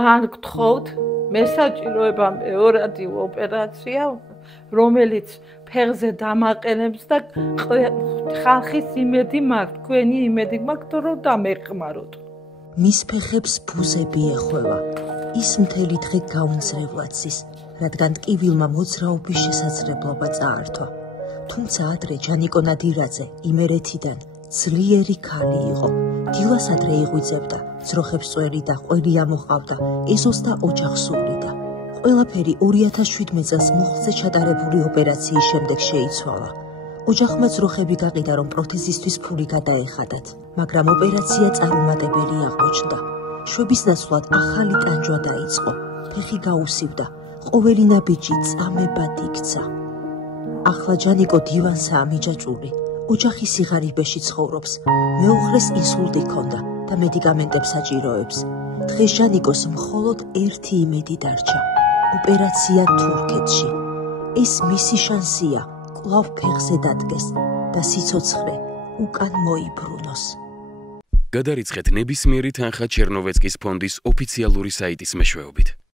ან გთხოვთ მესაჭიროება მეორადი ოპერაცია, რომელიც ფეხზე დამაყენებს და ხალხის იმედი მაქვს, თქვენი იმედი მაქვს, რომ დამეხმაროთ. მის ფეხებს ბუზები ეხვევა. ის მთელი დღე გაუნձრებლად ზის, რადგან ტკივილმა მოძრაობის შესაძლებლობა წაართვა. თუმცა ადრე ჯანიკო ნადირაძე იმერეთიდან ძლიერი ქალი იყო. დილას ადრე იღვიძებდა, ძროხებს წვერიდა, ყველი ამოყავდა, ეზოს და ოჯახს უვლიდა. ყველაფერი 2017 წელს მოხდზე ჩატარებული ოპერაციის შემდეგ შეიცვალა. ოჯახმა ძროხები გაყიდა, რომ პროთეზისთვის ფული გადაეხადათ, მაგრამ ოპერაცია წარუმატებელი აღმოჩნდა. შვების ნაცვლად ახალი ტანჯვა დაიწყო, ფეხი გაუსივდა, ყოველი ნაბიჯი წამებად იქცა. ახლა ჯანიკო დივანსაა მიჯაჭვული, ოჯახი სიღარიბეში ცხოვრობს, მეუღლეს ინსულტი ჰქონდა და მედიკამენტებს საჭიროებს. დღეს ჯანიკოს მხოლოდ ერთი იმედი დარჩა, ოპერაცია თურქეთში. ეს მისი შანსია, კვლავ ფეხზე დადგეს და სიცოცხლე უკან მოიბრუნოს. გადარიცხეთ ნებისმიერი თანხა ჩერნოვეცკის ფონდის ოფიციალური საიტის მეშვეობით.